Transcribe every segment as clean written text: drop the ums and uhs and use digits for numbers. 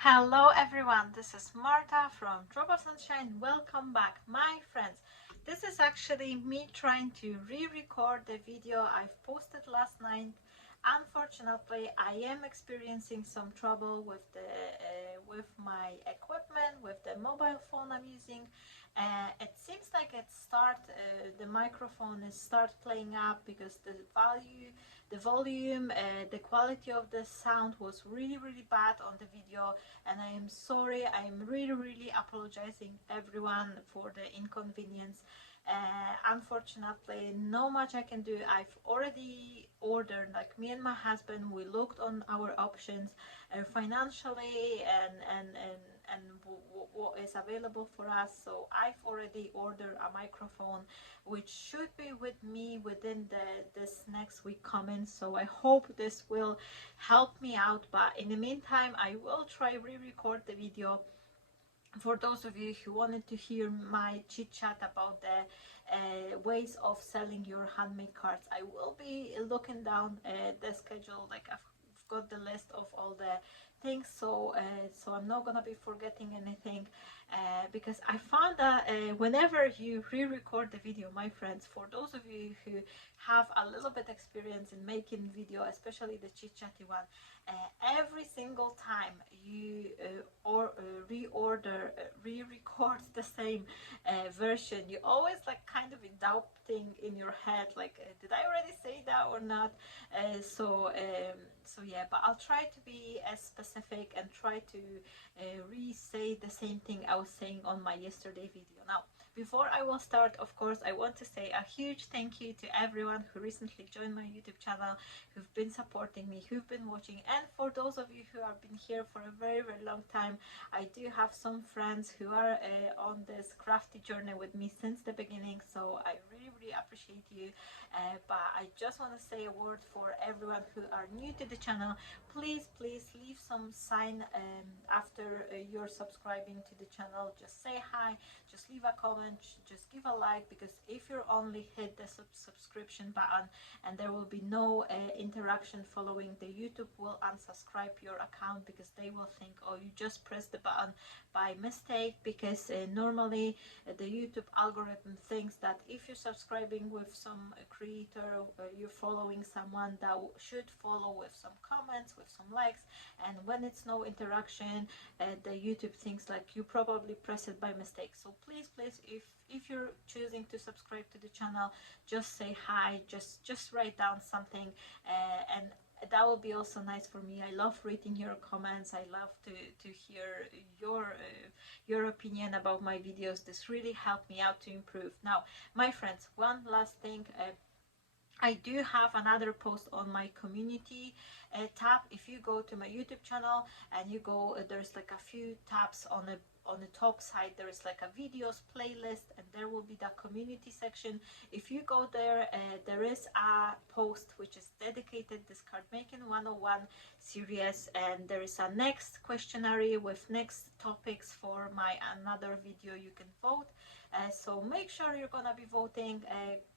Hello everyone, this is Marta from Drop of Sunshine. Welcome back, my friends. This is actually me trying to re-record the video I've posted last night. Unfortunately, I am experiencing some trouble with with my equipment, with the mobile phone I'm using. It seems like the microphone is start playing up because the volume, the quality of the sound was really bad on the video, and I am sorry. I am really apologizing everyone for the inconvenience. Unfortunately, no much I can do. I've already ordered, like me and my husband, we looked on our options financially and what is available for us. So I've already ordered a microphone which should be with me within this next week coming. So I hope this will help me out, but in the meantime I will try re-record the video for those of you who wanted to hear my chit chat about the ways of selling your handmade cards. I will be looking down the schedule, like I've got the list of all the things, so I'm not gonna be forgetting anything, because I found that whenever you re-record the video, my friends, for those of you who have a little bit experience in making video, especially the chit chatty one, every single time you reorder, re-record the same version, you always like kind of in doubting in your head, like did I already say that or not? So yeah, but I'll try to be as specific and try to re-say the same thing I was saying on my yesterday video. Now, before I will start, of course, I want to say a huge thank you to everyone who recently joined my YouTube channel, who've been supporting me, who've been watching, and for those of you who have been here for a very long time. I do have some friends who are on this crafty journey with me since the beginning, so I really appreciate you. But I just want to say a word for everyone who are new to the channel. Please leave some sign after you're subscribing to the channel. Just say hi, just leave a comment, just give a like, because if you only hit the subscription button and there will be no interaction following, the YouTube will unsubscribe your account, because they will think, oh, you just pressed the button by mistake, because normally the YouTube algorithm thinks that if you're subscribing with some creator, you're following someone that should follow with some comments, with some likes, and when it's no interaction, the YouTube thinks like you probably press it by mistake. So please, if you're choosing to subscribe to the channel, just say hi, just write down something, and that will be also nice for me. I love reading your comments. I love to hear your opinion about my videos. This really helped me out to improve. Now, my friends, one last thing. I do have another post on my community tab. If you go to my YouTube channel and you go, there's like a few tabs on the top side. There is like a videos playlist, and there will be the community section. If you go there, there is a post which is dedicated this card making 101 series, and there is a next questionnaire with next topics for my another video. You can vote. So make sure you're gonna be voting,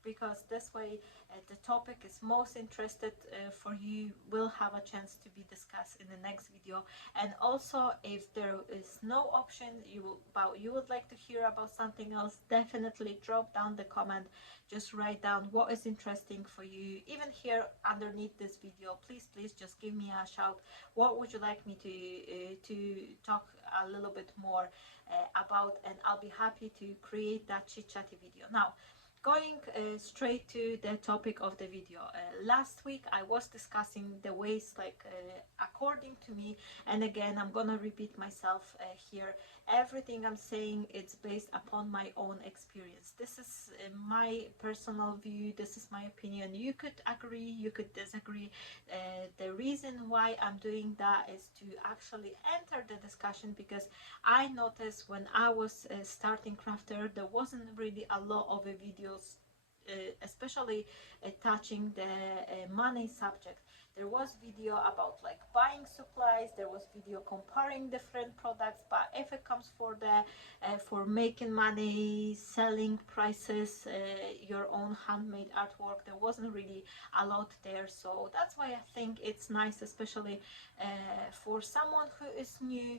because this way the topic is most interested for you will have a chance to be discussed in the next video. And also, if there is no option, you would like to hear about something else, definitely drop down the comment. Just write down what is interesting for you. Even here underneath this video, please just give me a shout. What would you like me to talk a little bit more about, and I'll be happy to create that chit chatty video. Now, going straight to the topic of the video. Last week I was discussing the ways, like according to me, and again I'm gonna repeat myself here. Everything I'm saying, it's based upon my own experience. This is my personal view. This is my opinion. You could agree, you could disagree. The reason why I'm doing that is to actually enter the discussion, because I noticed when I was starting crafter, there wasn't really a lot of videos especially touching the money subject. There was video about like buying supplies, there was video comparing different products, but if it comes for the for making money, selling prices, your own handmade artwork, there wasn't really a lot there. So that's why I think it's nice, especially for someone who is new.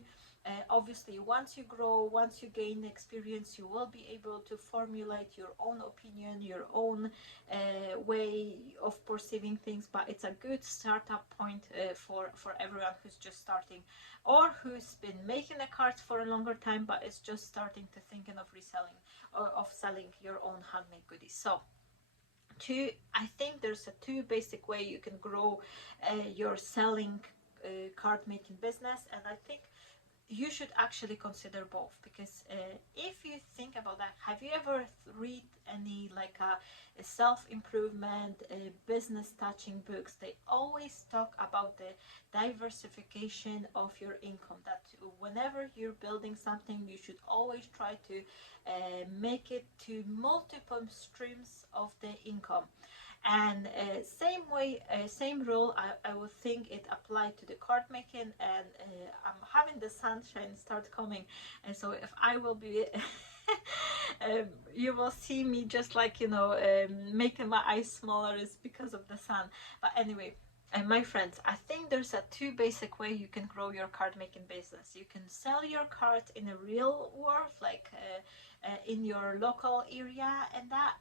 Obviously, once you grow, once you gain experience, you will be able to formulate your own opinion, your own way of perceiving things. But it's a good startup point for everyone who's just starting, or who's been making a cart for a longer time but is just starting to thinking of reselling or of selling your own handmade goodies. So I think there's a two basic way you can grow your selling card making business, and I think you should actually consider both, because if you think about that, have you ever read any like a self-improvement business touching books? They always talk about the diversification of your income, that whenever you're building something, you should always try to make it to multiple streams of the income. And same way, same rule, I would think it applied to the card making. And I'm having the sunshine start coming, and so if I will be you will see me just like, you know, making my eyes smaller is because of the sun. But anyway, my friends, I think there's a two basic way you can grow your card making business. You can sell your cards in a real world, like in your local area and that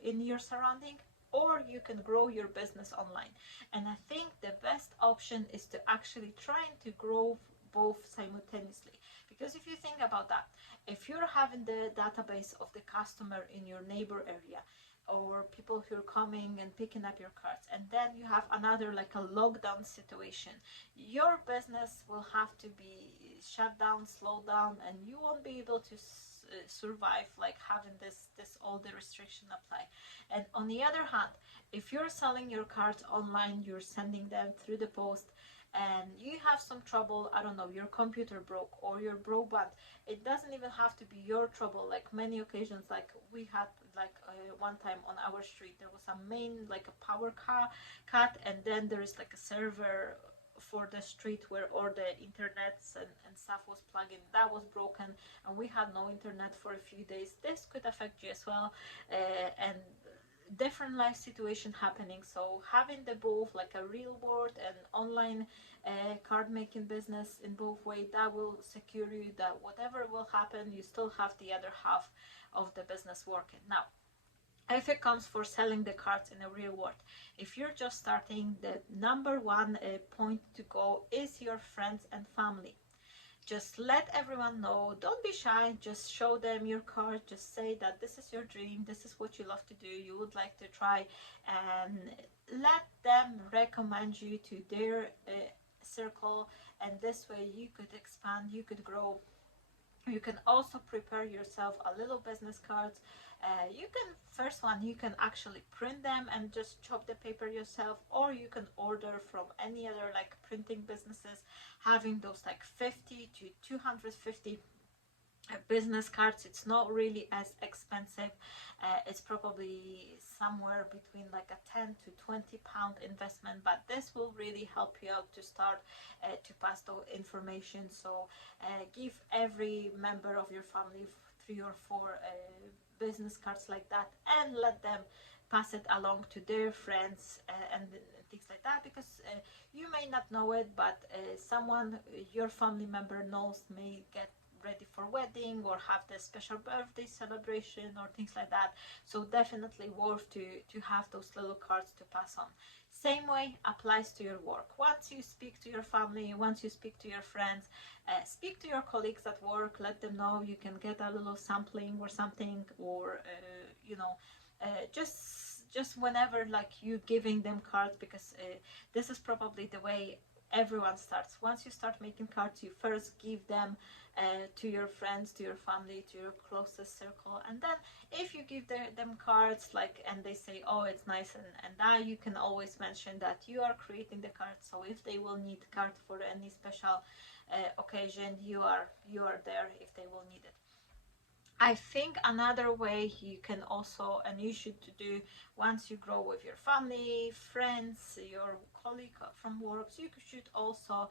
in your surrounding, or you can grow your business online. And I think the best option is to actually trying to grow both simultaneously. Because if you think about that, if you're having the database of the customer in your neighbor area, or people who are coming and picking up your cards, and then you have another like a lockdown situation, your business will have to be shut down, slowed down, and you won't be able to survive like having this all the restriction apply. And on the other hand, if you're selling your cards online, you're sending them through the post, and you have some trouble, I don't know, your computer broke or your broadband, it doesn't even have to be your trouble. Like many occasions, like we had like one time on our street, there was a main like a power cut, and then there is like a server for the street where all the internets and stuff was plugged in, that was broken, and we had no internet for a few days. This could affect you as well, and different life situation happening. So having the both like a real world and online card making business in both ways, that will secure you that whatever will happen, you still have the other half of the business working. Now, if it comes for selling the cards in a real world, if you're just starting, the number one point to go is your friends and family. Just let everyone know, don't be shy, just show them your card, just say that this is your dream, this is what you love to do, you would like to try, and let them recommend you to their circle, and this way you could expand, you could grow. You can also prepare yourself a little business cards. You can, first one, you can actually print them and just chop the paper yourself, or you can order from any other like printing businesses, having those like 50 to 250 business cards. It's not really as expensive. It's probably somewhere between like a 10 to 20 pound investment, but this will really help you out to start to pass the information. So give every member of your family 3 or 4 business cards like that, and let them pass it along to their friends and things like that, because you may not know it, but someone your family member knows may get ready for wedding or have the special birthday celebration or things like that. So definitely worth to have those little cards to pass on. Same way applies to your work. Once you speak to your family, once you speak to your friends, speak to your colleagues at work, let them know you can get a little sampling or something, or you know, just whenever like you giving them cards, because this is probably the way everyone starts. Once you start making cards, you first give them to your friends, to your family, to your closest circle, and then if you give them cards like, and they say, oh, it's nice, and that, you can always mention that you are creating the cards, so if they will need card for any special occasion, you are there if they will need it. I think another way you can also, and you should do once you grow with your family, friends, your colleague from work, so you should also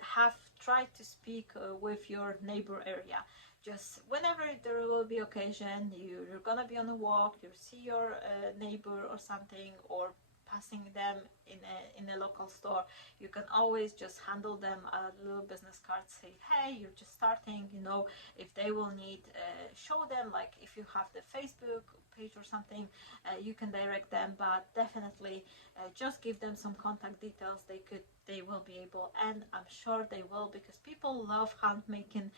have tried to speak with your neighbor area. Just whenever there will be occasion, you're gonna be on a walk, you see your neighbor or something, or passing them in a local store, you can always just handle them a little business card, say, hey, you're just starting, you know, if they will need, show them, like if you have the Facebook page or something, you can direct them, but definitely just give them some contact details. They will be able, and I'm sure they will, because people love hand making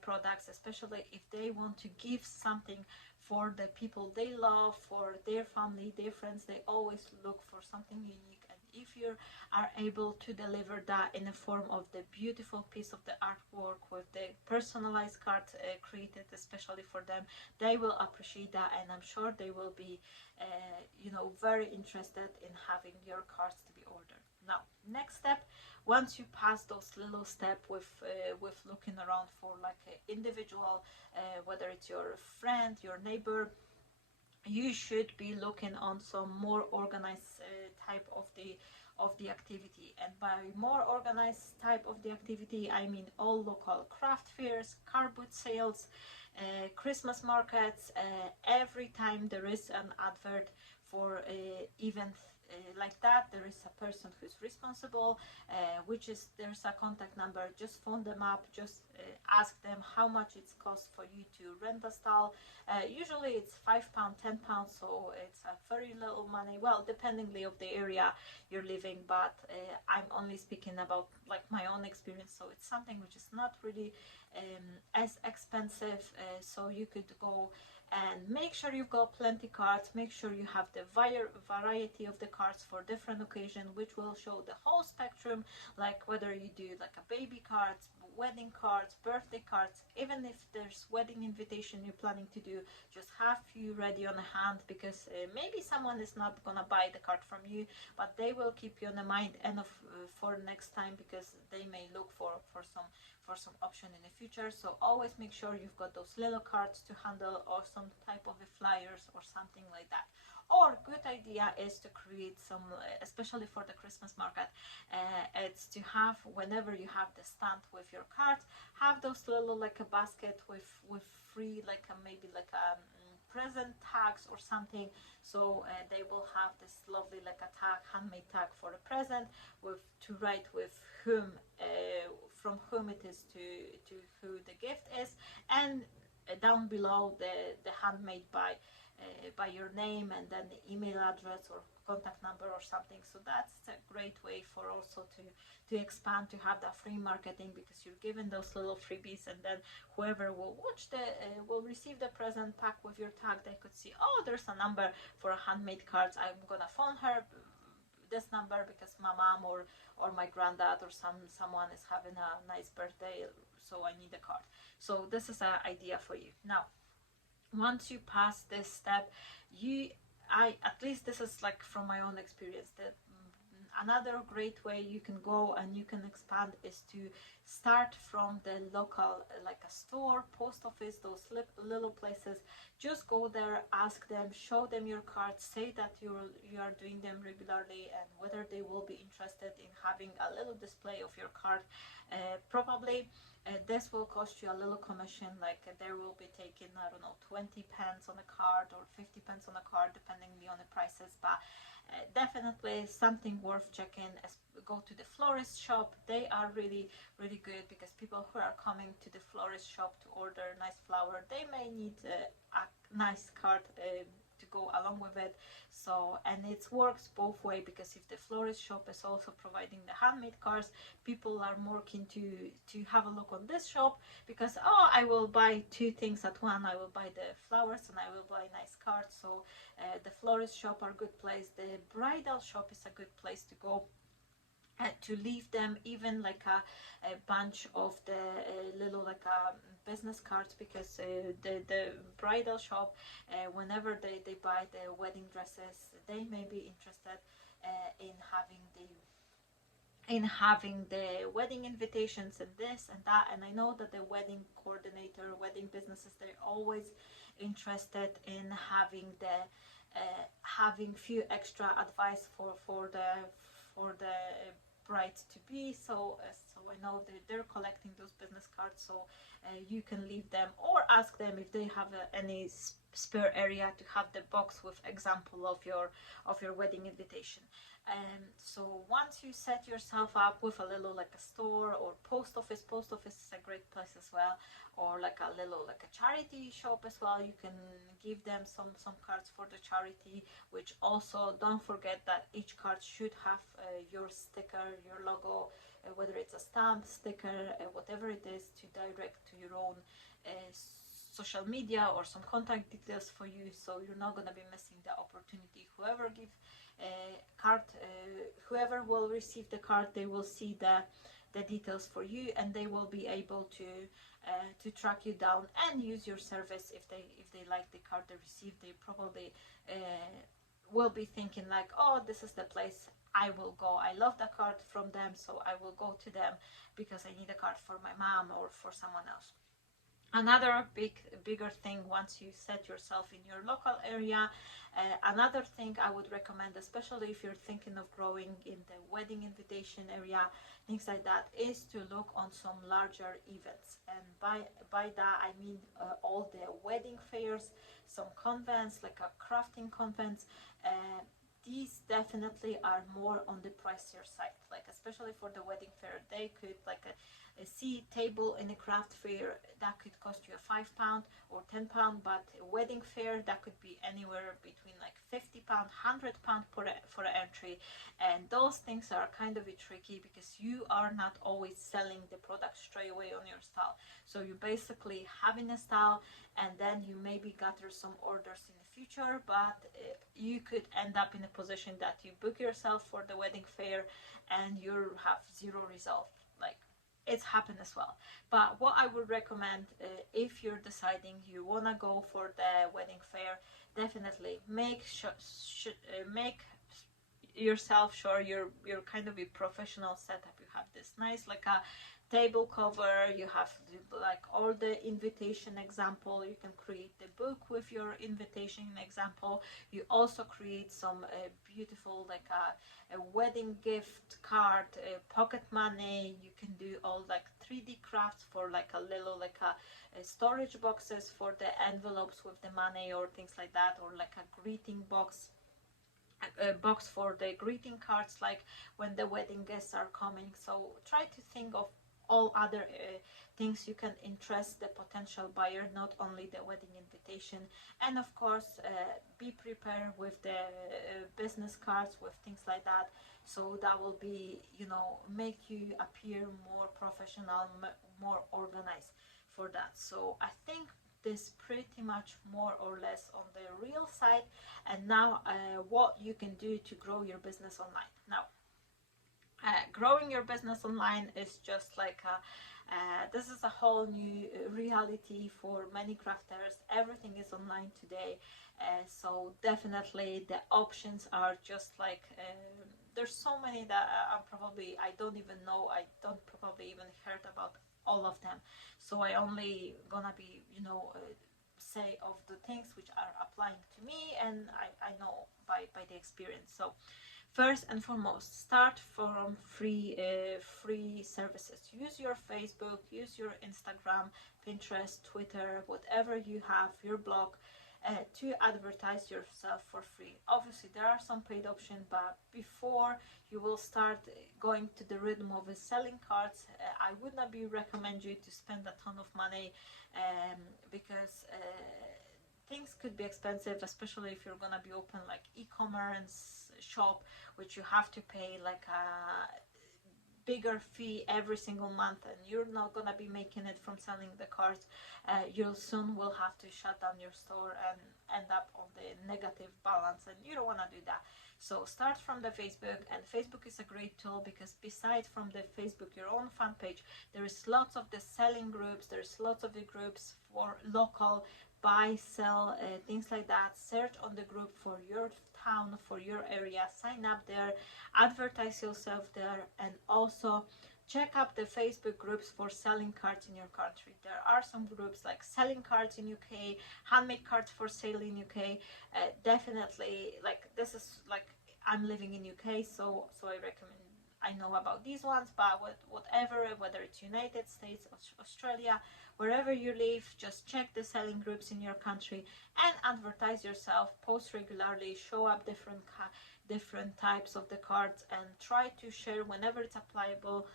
products, especially if they want to give something for the people they love, for their family, their friends. They always look for something unique, and if you are able to deliver that in the form of the beautiful piece of the artwork with the personalized card created especially for them, they will appreciate that, and I'm sure they will be you know, very interested in having your cards to be ordered. Now, next step, once you pass those little step with looking around for like an individual, whether it's your friend, your neighbor, you should be looking on some more organized type of the activity. And by more organized type of the activity, I mean all local craft fairs, car boot sales, Christmas markets. Every time there is an advert for event like that, there is a person who's responsible, which is, there's a contact number. Just phone them up, just ask them how much it costs for you to rent a stall. Usually it's £5, £10, so it's a very little money, well, dependingly of the area you're living, but I'm only speaking about like my own experience, so it's something which is not really as expensive, so you could go and make sure you've got plenty cards. Make sure you have the variety of the cards for different occasion, which will show the whole spectrum, like whether you do like a baby cards, wedding cards, birthday cards. Even if there's wedding invitation you're planning to do, just have you ready on hand, because maybe someone is not gonna buy the card from you, but they will keep you in the mind and for next time, because they may look for some option in the future. So always make sure you've got those little cards to handle, or some type of flyers or something like that. Or good idea is to create some, especially for the Christmas market, it's to have, whenever you have the stand with your cards, have those little like a basket with free, like a, maybe like a present tags or something. So they will have this lovely like a tag, handmade tag for a present, with to write with whom, from whom it is to who the gift is, and down below the handmade by your name, and then the email address or contact number or something. So that's a great way for also to expand, to have that free marketing, because you're given those little freebies, and then whoever will watch the will receive the present pack with your tag, they could see, oh, there's a number for a handmade cards, I'm gonna phone her this number because my mom or my granddad or someone is having a nice birthday, so I need a card. So this is an idea for you. Now, once you pass this step, at least this is like from my own experience, that another great way you can go and you can expand is to start from the local, like a store, post office, those little places. Just go there, ask them, show them your cards, say that you are doing them regularly, and whether they will be interested in having a little display of your card. Probably this will cost you a little commission, like there will be taking, I don't know, 20 pence on a card or 50 pence on a card, depending on the prices, but definitely something worth checking. Go to the florist shop. They are really good, because people who are coming to the florist shop to order nice flower, they may need a nice card to go along with it. So, and it works both way, because if the florist shop is also providing the handmade cards, people are more keen to have a look on this shop, because, oh, I will buy two things at one. I will buy the flowers and I will buy nice cards. So the florist shop are a good place. The bridal shop is a good place to go, to leave them even like a bunch of the little like business cards, because the bridal shop, whenever they buy the wedding dresses, they may be interested in having in having the wedding invitations and this and that. And I know that the wedding coordinator, wedding businesses, they're always interested in having the having few extra advice for the bride to be. So I know that they're collecting those business cards, so you can leave them or ask them if they have any spare area to have the box with example of your wedding invitation. So once you set yourself up with a little like a store or post office is a great place as well, or like a little like a charity shop as well. You can give them some cards for the charity, which also don't forget that each card should have your sticker, your logo, whether it's a stamp, sticker, whatever it is, to direct to your own social media or some contact details for you, so you're not gonna be missing the opportunity. Whoever give card, whoever will receive the card, they will see the details for you, and they will be able to track you down and use your service. If they like the card they received, they probably will be thinking like, oh, this is the place I will go. I love the card from them, so I will go to them because I need a card for my mom or for someone else. Another bigger thing, once you set yourself in your local area, another thing I would recommend, especially if you're thinking of growing in the wedding invitation area, things like that, is to look on some larger events. And by that I mean all the wedding fairs, some convents like a crafting convents. These definitely are more on the pricier side, like especially for the wedding fair. They could like a seat table in a craft fair that could cost you a £5 or £10, but a wedding fair that could be anywhere between like £50, £100 for an entry. And those things are kind of tricky because you are not always selling the product straight away on your stall. So you basically having a stall, and then you maybe gather some orders in the future, but you could end up in a position that you book yourself for the wedding fair and you have zero result. Like, it's happened as well. But what I would recommend, if you're deciding you want to go for the wedding fair, definitely make yourself sure you're kind of a professional setup. You have this nice like a table cover, you have like all the invitation example, you can create the book with your invitation example. You also create some beautiful like a wedding gift card, pocket money. You can do all like 3D crafts for like a little like a storage boxes for the envelopes with the money or things like that, or like a greeting box, a box for the greeting cards, like when the wedding guests are coming. So try to think of all other things you can interest the potential buyer, not only the wedding invitation. And of course be prepared with the business cards, with things like that, so that will be, you know, make you appear more professional, more organized for that. So I think this pretty much more or less on the real side. And now what you can do to grow your business online. Now growing your business online is just like this is a whole new reality for many crafters. Everything is online today, so definitely the options are just like there's so many that I don't even know, I don't probably even heard about all of them. So I only gonna be, you know, say of the things which are applying to me and I know by the experience. So first and foremost, start from free services. Use your Facebook, use your Instagram, Pinterest, Twitter, whatever you have, your blog, to advertise yourself for free. Obviously there are some paid options, but before you will start going to the rhythm of selling cards, I would not be recommend you to spend a ton of money, because things could be expensive, especially if you're gonna be open like e-commerce shop, which you have to pay like a bigger fee every single month, and you're not gonna be making it from selling the cards. You'll soon will have to shut down your store and end up on the negative balance, and you don't want to do that. So start from the Facebook, and Facebook is a great tool because besides from the Facebook your own fan page, there is lots of the selling groups, there's lots of the groups for local buy, sell, things like that. Search on the group for your town, for your area, sign up there, advertise yourself there, and also check up the Facebook groups for selling cards in your country. There are some groups like selling cards in UK, handmade cards for sale in UK. Definitely, like, this is like, I'm living in UK, so I recommend, I know about these ones, but whatever, whether it's United States, Australia, wherever you live, just check the selling groups in your country and advertise yourself, post regularly, show up different types of the cards, and try to share whenever it's applicable.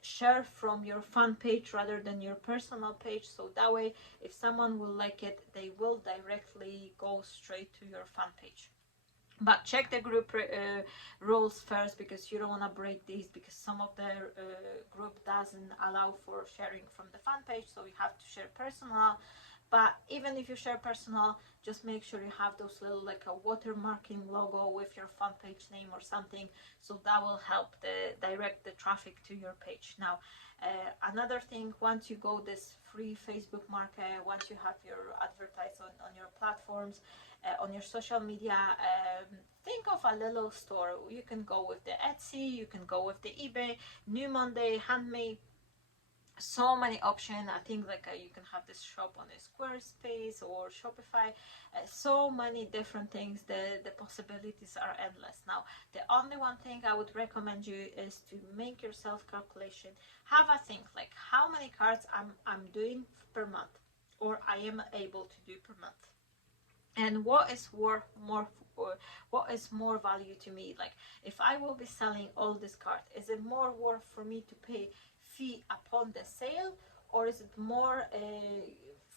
Share from your fan page rather than your personal page, so that way if someone will like it, they will directly go straight to your fan page. But check the group rules first, because you don't want to break these, because some of the group doesn't allow for sharing from the fan page, so you have to share personal. But even if you share personal, just make sure you have those little, like a watermarking logo with your fan page name or something, so that will help direct the traffic to your page. Now, another thing, once you go this free Facebook market, once you have your advertise on your platforms, on your social media, think of a little store. You can go with the Etsy, you can go with the eBay, New Monday, Handmade, so many options. I think like you can have this shop on a Squarespace or Shopify, so many different things. The possibilities are endless. Now, the only one thing I would recommend you is to make yourself calculation. Have a think like how many cards I'm doing per month, or I am able to do per month, and what is worth more, what is more value to me. Like, if I will be selling all this card, is it more worth for me to pay fee upon the sale, or is it more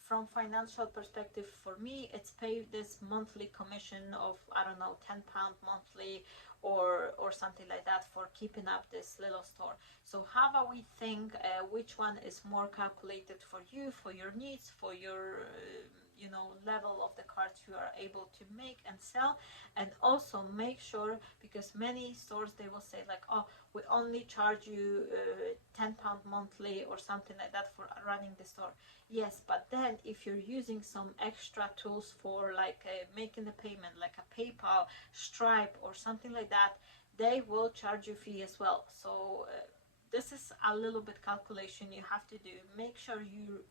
from financial perspective for me, it's pay this monthly commission of, I don't know, £10 monthly, or something like that, for keeping up this little store. So have a wee think which one is more calculated for you, for your needs, for your level of the cards you are able to make and sell. And also make sure, because many stores, they will say like, oh, we only charge you £10 monthly or something like that for running the store. Yes, but then if you're using some extra tools for like making the payment, like a PayPal, Stripe, or something like that, they will charge you fee as well. So this is a little bit calculation you have to do. Make sure you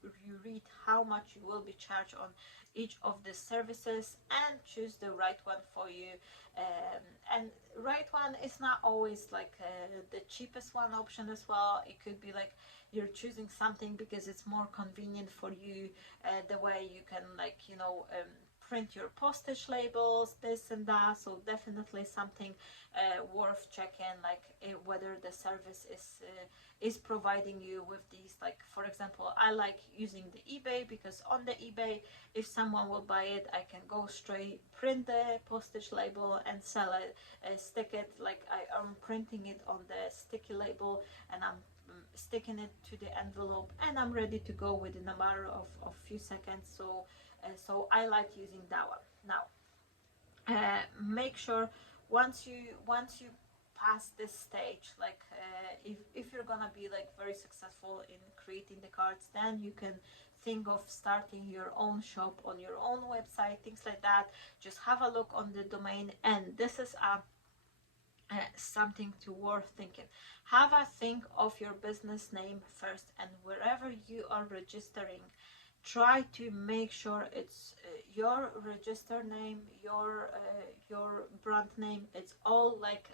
read how much you will be charged on each of the services, and choose the right one for you. And right one is not always like the cheapest one option as well. It could be like you're choosing something because it's more convenient for you, the way you can, like, print your postage labels, this and that. So definitely something worth checking, like whether the service is providing you with these. Like, for example, I like using the eBay, because on the eBay, if someone will buy it, I can go straight, print the postage label and sell it, stick it, like I am printing it on the sticky label, and I'm sticking it to the envelope, and I'm ready to go within a matter of few seconds. So I like using that one. Now, make sure once you pass this stage, like if you're gonna be like very successful in creating the cards, then you can think of starting your own shop on your own website, things like that. Just have a look on the domain, and this is something to worth thinking. Have a think of your business name first, and wherever you are registering, try to make sure it's your register name, your brand name, it's all like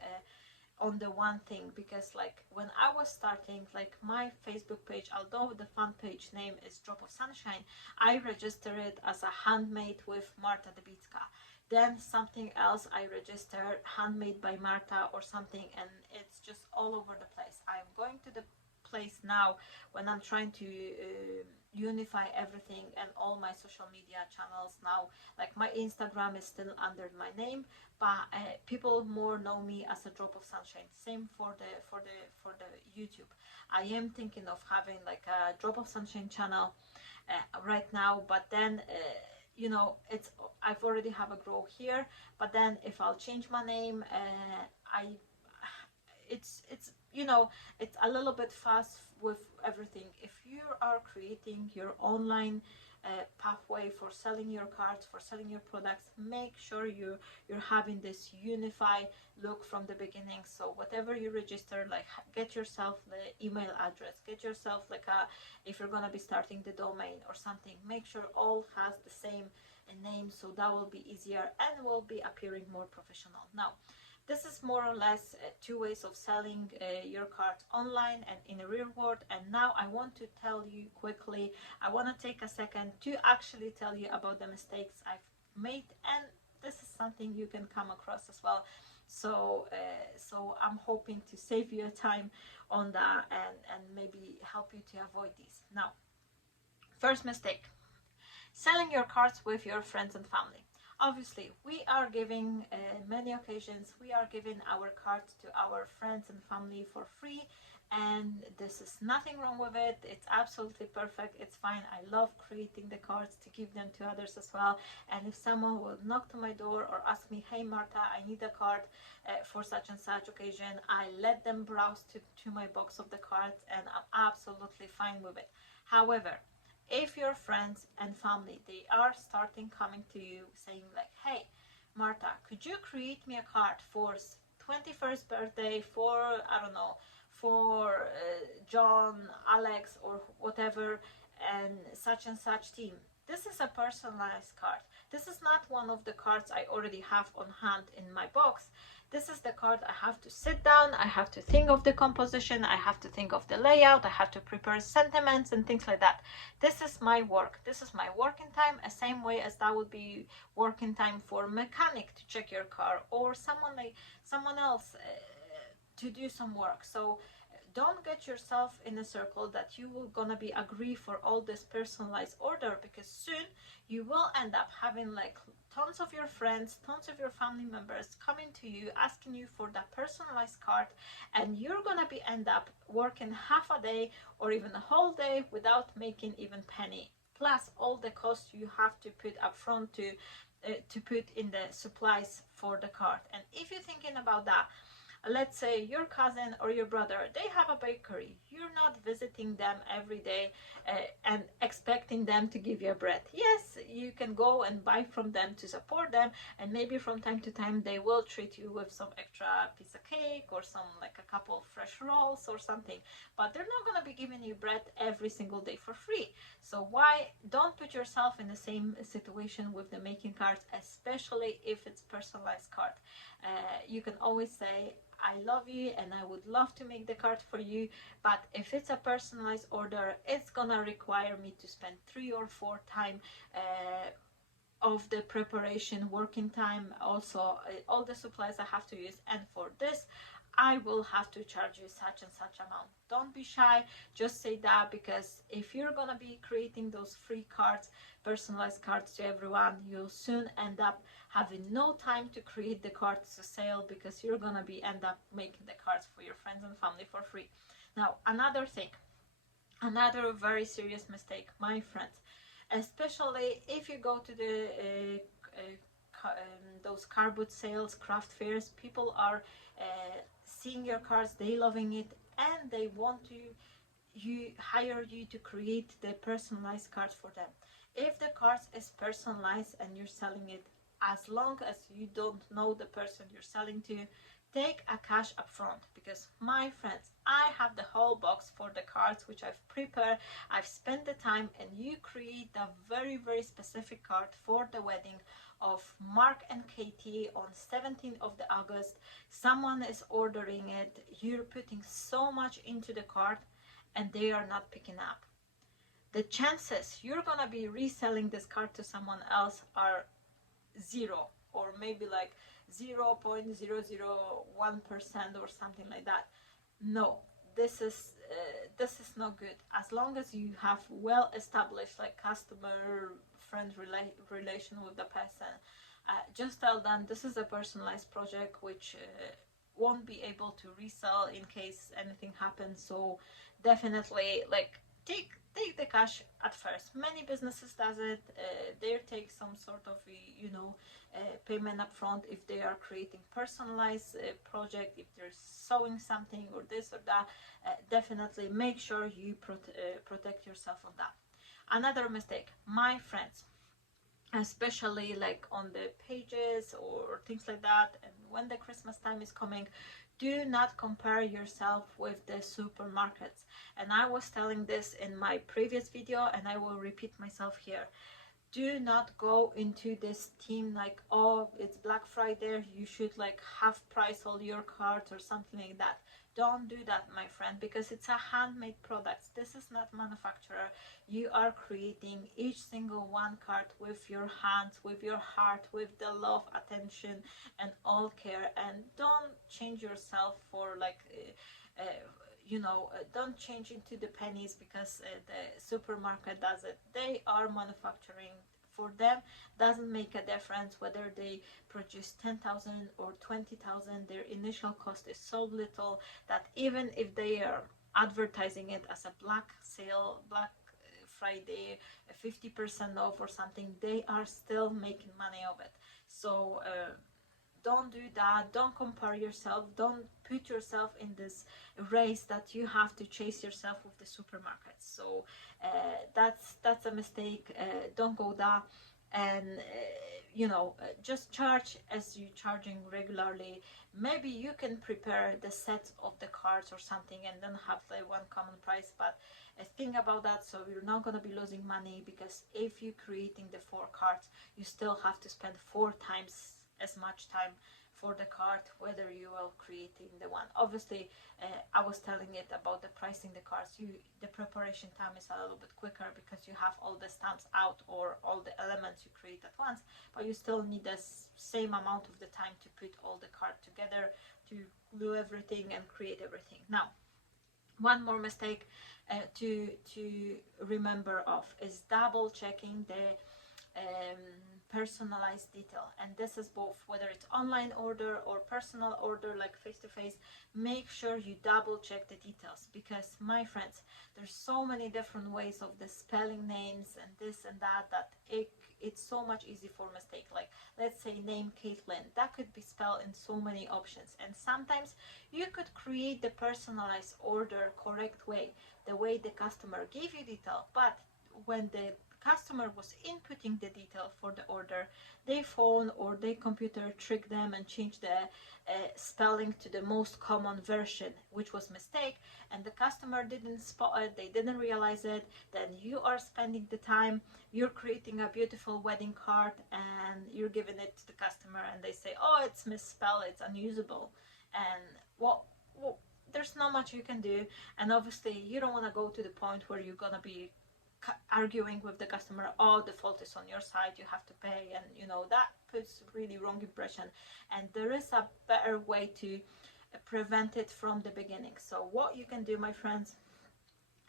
on the one thing. Because like when I was starting, like my Facebook page, although the fan page name is Drop of Sunshine, I registered it as a handmade with Marta. Then something else, I registered handmade by Marta or something, and it's just all over the place. I'm going to the place now when I'm trying to unify everything and all my social media channels now. Like my Instagram is still under my name, but people more know me as a Drop of Sunshine. Same for the YouTube. I am thinking of having like a Drop of Sunshine channel right now, but then I've already have a grow here. But then if I'll change my name, it's a little bit fast with everything. If you are creating your online pathway for selling your cards, for selling your products. Make sure you're having this unified look from the beginning. So whatever you register, like get yourself the email address, get yourself like a, if you're gonna be starting the domain or something, make sure all has the same name, so that will be easier and will be appearing more professional. Now, this is more or less two ways of selling your cards online and in the real world. And now I want to tell you quickly, I want to take a second to actually tell you about the mistakes I've made, and this is something you can come across as well. So I'm hoping to save you time on that and maybe help you to avoid these. Now, first mistake, selling your cards with your friends and family. Obviously, we are giving many occasions, we are giving our cards to our friends and family for free, and this is nothing wrong with it. It's absolutely perfect. It's fine. I love creating the cards to give them to others as well. And if someone will knock to my door or ask me, hey Marta, I need a card for such and such occasion, I let them browse to my box of the cards, and I'm absolutely fine with it. However, if your friends and family, they are starting coming to you saying like, hey Marta, could you create me a card for 21st birthday for, I don't know, for John, Alex, or whatever, and such team. This is a personalized card. This is not one of the cards I already have on hand in my box. This is the card I have to sit down, I have to think of the composition, I have to think of the layout, I have to prepare sentiments and things like that. This is my work. This is my working time, the same way as that would be working time for a mechanic to check your car, or someone else to do some work. So don't get yourself in a circle that you will gonna be agree for all this personalized order, because soon you will end up having like tons of your friends, tons of your family members coming to you asking you for that personalized card, and you're gonna be end up working half a day or even a whole day without making even penny, plus all the costs you have to put up front to put in the supplies for the card. And if you're thinking about that, let's say your cousin or your brother, they have a bakery. You're not visiting them every day and expecting them to give you bread. Yes, you can go and buy from them to support them, and maybe from time to time they will treat you with some extra piece of cake or some like a couple of fresh rolls or something, but they're not going to be giving you bread every single day for free. So why don't put yourself in the same situation with the making cards, especially if it's personalized card. You can always say, I love you and I would love to make the card for you, but if it's a personalized order, it's gonna require me to spend 3 or 4 times of the preparation, working time, also all the supplies I have to use, and for this I will have to charge you such and such amount. Don't be shy, just say that, because if you're gonna be creating those free cards, personalized cards to everyone, you'll soon end up having no time to create the cards to sale, because you're gonna be end up making the cards for your friends and family for free. Now, another thing, another very serious mistake, my friends, especially if you go to the those card boot sales, craft fairs, people are seeing your cards, they loving it, and they want to hire you to create the personalized cards for them. If the cards is personalized and you're selling it, as long as you don't know the person you're selling to, take a cash upfront, because my friends, I have the whole box for the cards which I've prepared, I've spent the time, and you create a very specific card for the wedding of Mark and Katie on 17th of the August. Someone is ordering it, you're putting so much into the card, and they are not picking up. The chances you're gonna be reselling this card to someone else are 0, or maybe like 0.001% or something like that. No, this is not good. As long as you have well established like customer friend relation with the person, just tell them this is a personalized project which won't be able to resell in case anything happens. So definitely like take the cash at first. Many businesses does it. They take some sort of payment up front if they are creating personalized project, if they're sewing something or this or that. Definitely make sure you protect yourself on that. Another mistake, my friends, especially like on the pages or things like that, and when the Christmas time is coming, do not compare yourself with the supermarkets. And I was telling this in my previous video, and I will repeat myself here. Do not go into this team like, oh, it's Black Friday, you should like half price all your cards or something like that. Don't do that, my friend, because it's a handmade product. This is not manufacturer. You are creating each single one card with your hands, with your heart, with the love, attention, and all care. And don't change yourself for like don't change into the pennies because the supermarket does it. They are manufacturing. For them, doesn't make a difference whether they produce 10,000 or 20,000. Their initial cost is so little that even if they are advertising it as a black sale, Black Friday, 50% off or something, they are still making money of it. So don't do that. Don't compare yourself. Don't put yourself in this race that you have to chase yourself with the supermarkets. So that's a mistake. Don't go that. And just charge as you're charging regularly. Maybe you can prepare the set of the cards or something and then have the one common price, but think about that, so you're not going to be losing money, because if you're creating the 4 cards, you still have to spend 4 times as much time for the card, whether you are creating the one. Obviously, I was telling it about the pricing the cards. The preparation time is a little bit quicker because you have all the stamps out or all the elements you create at once, but you still need the same amount of the time to put all the card together, to glue everything and create everything. Now, one more mistake to remember of is double checking the personalized detail. And this is both, whether it's online order or personal order like face-to-face. Make sure you double check the details, because my friends, there's so many different ways of the spelling names and this and that it's so much easy for mistake. Like, let's say name Caitlin, that could be spelled in so many options, and sometimes you could create the personalized order correct way, the way the customer gave you detail, but when the customer was inputting the detail for the order, their phone or their computer tricked them and changed the spelling to the most common version, which was mistake, and the customer didn't spot it, they didn't realize it. Then you are spending the time, you're creating a beautiful wedding card and you're giving it to the customer, and they say, oh, it's misspelled, it's unusable. And well, there's not much you can do. And obviously you don't want to go to the point where you're gonna be arguing with the customer, oh, the fault is on your side, you have to pay, and that puts really wrong impression. And there is a better way to prevent it from the beginning. So what you can do, my friends,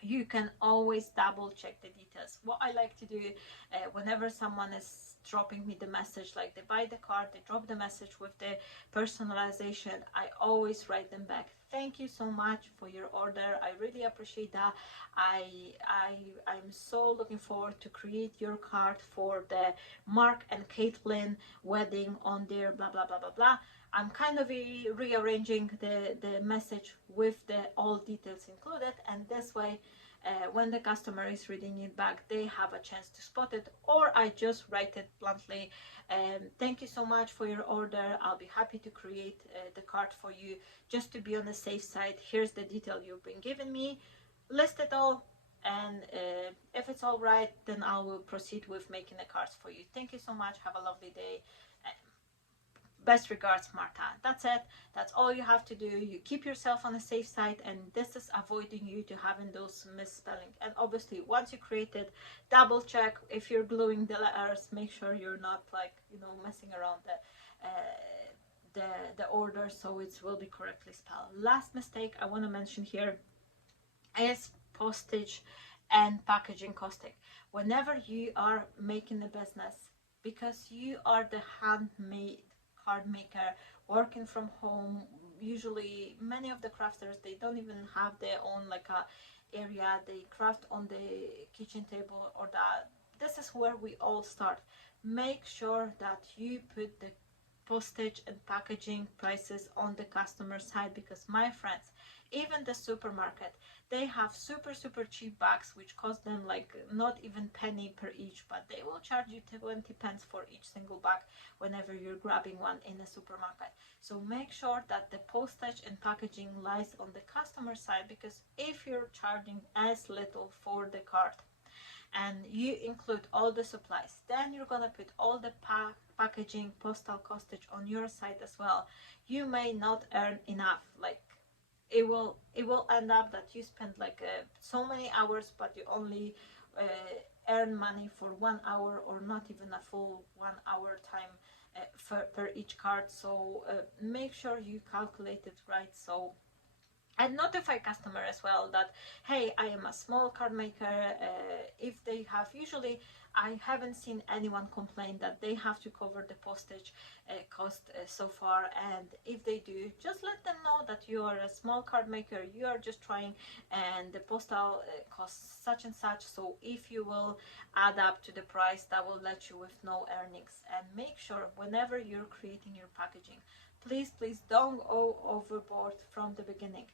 you can always double check the details. What I like to do whenever someone is dropping me the message, like they buy the card, they drop the message with the personalization, I always write them back, thank you so much for your order, I really appreciate that. I'm so looking forward to create your card for the Mark and Caitlin wedding on their blah blah blah blah blah. I'm kind of rearranging the message with the all details included, and this way when the customer is reading it back, they have a chance to spot it. Or I just write it bluntly, thank you so much for your order, I'll be happy to create the card for you. Just to be on the safe side, here's the detail you've been giving me, list it all, and if it's all right, then I will proceed with making the cards for you. Thank you so much, have a lovely day. Best regards, Marta. That's it. That's all you have to do. You keep yourself on the safe side, and this is avoiding you to having those misspelling. And obviously, once you create it, double check if you're gluing the letters. Make sure you're not like messing around the order, so it will be correctly spelled. Last mistake I want to mention here is postage and packaging costing. Whenever you are making a business, because you are the handmade card maker working from home, usually many of the crafters, they don't even have their own like a area, they craft on the kitchen table or that. This is where we all start. Make sure that you put the postage and packaging prices on the customer side, because my friends, even the supermarket, they have super cheap bags which cost them like not even penny per each, but they will charge you 20 pence for each single bag whenever you're grabbing one in a supermarket. So make sure that the postage and packaging lies on the customer side, because if you're charging as little for the card and you include all the supplies, then you're gonna put all the packaging, postal costage on your side as well. You may not earn enough, like it will end up that you spend like so many hours, but you only earn money for 1 hour, or not even a full 1 hour time per each card. So make sure you calculate it right. So, and notify customer as well that, hey, I am a small card maker. If they have, usually I haven't seen anyone complain that they have to cover the postage cost so far. And if they do, just let them know that you are a small card maker, you are just trying, and the postal costs such and such. So if you will add up to the price, that will let you with no earnings. And make sure whenever you're creating your packaging, please don't go overboard from the beginning.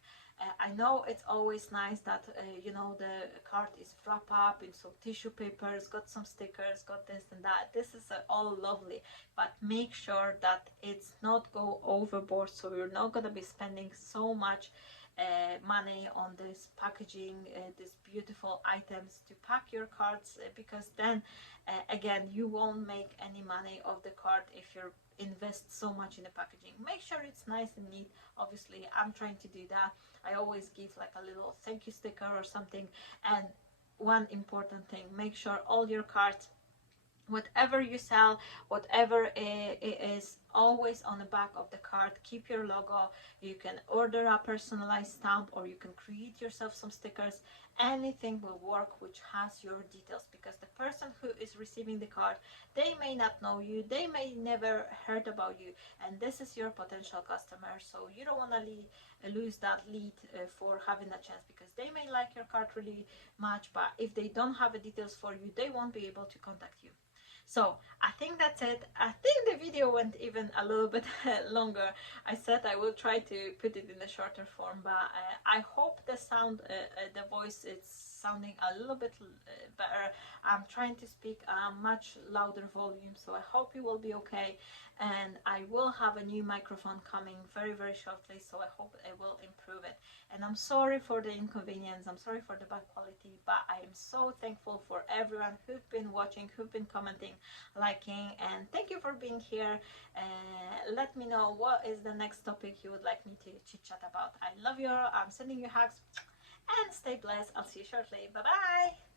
I know it's always nice that you know, the card is wrapped up in some tissue papers, got some stickers, got this and that. This is all lovely, but make sure that it's not go overboard, so you're not gonna be spending so much money on this packaging, these beautiful items to pack your cards, because then again, you won't make any money of the card if you invest so much in the packaging. Make sure it's nice and neat. Obviously, I'm trying to do that. I always give like a little thank you sticker or something. And one important thing, make sure all your cards, whatever you sell, whatever it is, always on the back of the card keep your logo. You can order a personalized stamp, or you can create yourself some stickers. Anything will work which has your details, because the person who is receiving the card, they may not know you, they may never heard about you, and this is your potential customer. So you don't want to lose that lead for having a chance, because they may like your card really much, but if they don't have the details for you, they won't be able to contact you. So I think that's it. I think the video went even a little bit longer. I said I will try to put it in a shorter form, but I hope the sound, the voice, it's sounding a little bit better. I'm trying to speak a much louder volume, so I hope you will be okay. And I will have a new microphone coming very shortly, so I hope it will improve it. And I'm sorry for the inconvenience, I'm sorry for the bad quality, but I am so thankful for everyone who've been watching, who've been commenting, liking, and thank you for being here. Let me know what is the next topic you would like me to chit chat about. I love you all. I'm sending you hugs, and stay blessed. I'll see you shortly. Bye bye.